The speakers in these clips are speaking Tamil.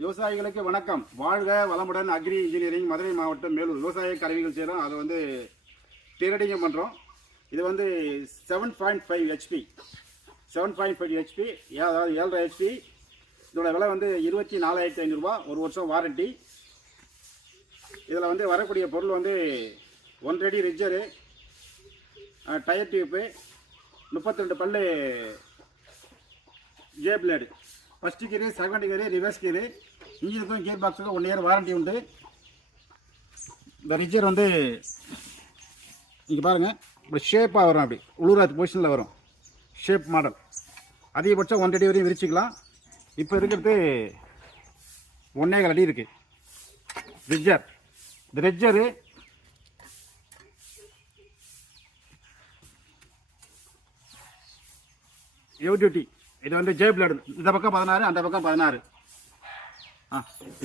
விவசாயிகளுக்கு வணக்கம். வாழ்க வளமுடன். அக்ரி இன்ஜினியரிங், மதுரை மாவட்டம், மேலூர். விவசாய கருவிகள் செய்கிறோம். அதை வந்து ட்ரேடிங்கும் பண்ணுறோம். இது வந்து 7.5 ஹெச்பி 7.5 ஹெச்பி, அதாவது 7.5 ஹெச்பி. இதோட விலை வந்து 24,500 ரூபா. ஒரு வருஷம் வாரண்டி. இதில் வந்து வரக்கூடிய பொருள் வந்து 1 அடி ரிஜ்ஜரு, டயர் டியூப்பு, 32 பல்லு J blade, first gear, second gear, reverse கீரு. இன்ஜினுக்கும் கியர் பாக்ஸுக்கும் 1 இயர் வாரண்டி உண்டு. இந்த ரிஜர் வந்து இங்கே பாருங்கள், இப்படி ஷேப்பாக வரும். அப்படி உழுராத் பொசிஷனில் வரும். Shape model. அதிகபட்சம் 1 அடி வரையும் விரிச்சிக்கலாம். இப்போ இருக்கிறது 1.25 அடி இருக்குது ரிஜர். இந்த ரிஜரு யூடியூட்டி. இது வந்து ஜே பிளேடு. இந்த பக்கம் 16, அந்த பக்கம் 16.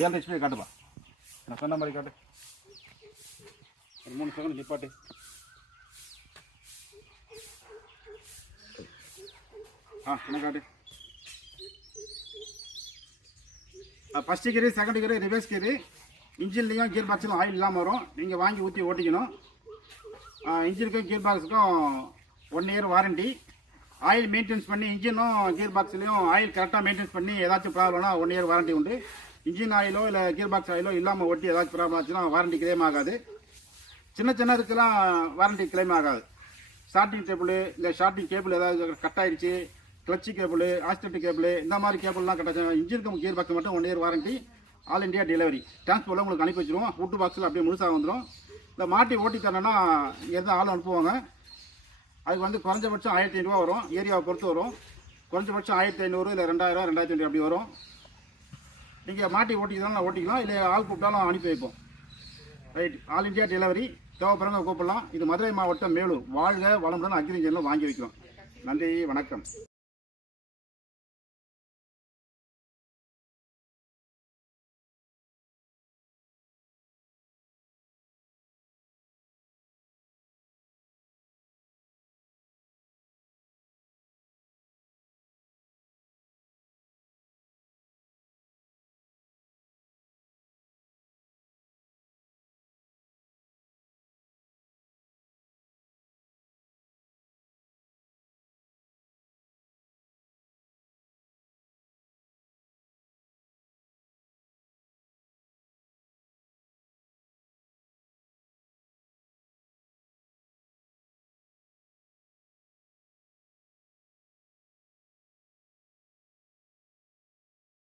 7 ஹெச்பி காட்டுப்பா. நான் சொன்ன மாதிரி காட்டு. ஒரு 3 செகண்ட் நிப்பாட்டு. என்ன காட்டு. First gear, second gear, reverse gear. இன்ஜின்லேயும் கியர் பாக்ஸ்லையும் ஆயில் இல்லாமல் வரும். நீங்கள் வாங்கி ஊற்றி ஓட்டிக்கணும். இன்ஜினுக்கும் கியர் பாக்ஸுக்கும் 1 இயர் வாரண்டி. ஆயில் மெயின்டெனன்ஸ் பண்ணி, இன்ஜினும் கியர் பாக்ஸ்லையும் ஆயில் கரெக்டாக மெயின்டெனன்ஸ் பண்ணி ஏதாச்சும் ப்ராப்ளம்னா 1 இயர் வாரண்டி உண்டு. இன்ஜின் ஆயிலோ இல்லை கியர் பாக்ஸ் ஆயிலோ இல்லாமல் ஓட்டி ஏதாச்சும் ப்ராப்ளம் ஆச்சுன்னா வாரண்டி கிளைம் ஆகாது. சின்ன இதுக்கெல்லாம் வாரண்டி கிளைம் ஆகாது. ஸ்டார்டிங் டேபிள் இல்லை ஷார்ட்டிங் கேபிள் ஏதாவது கட் ஆகிடுச்சு, கிளச்சி கேபிள், ஆக்சிடென்ட் கேபிள், இந்த மாதிரி கேபிள்லாம் கட்டாச்சு. இன்ஜினுக்கு கியர் பாக்ஸ் மட்டும் 1 year warranty. All India delivery. டிரான்ஸ்போர்ட்டில் உங்களுக்கு அனுப்பி வச்சுருவோம். ஃபுட்டு பாக்ஸில் அப்படியே முழுசாக வந்துடும். இந்த மாட்டி ஓட்டி தரேன்னா இங்கேருந்து ஆள் அனுப்புவாங்க. அதுக்கு வந்து குறைஞ்சபட்சம் 1,500 ரூபா வரும். ஏரியாவை பொறுத்து வரும். குறைஞ்சபட்சம் 1,500 இல்லை 2,000, 2,500 அப்படி வரும். நீங்கள் மாட்டி ஓட்டிக்கிறதாலும் ஓட்டிக்கலாம், இல்லை ஆள் கூப்பிட்டாலும் அனுப்பி வைப்போம். ரைட். All India delivery. தேவைப்படுறவங்க கூப்பிடலாம். இது மதுரை மாவட்டம், மேலூர். வாழ்க வளமுடன். அக்ரி இன்ஜினியரில் வாங்கி வைக்கிறோம். நன்றி, வணக்கம்.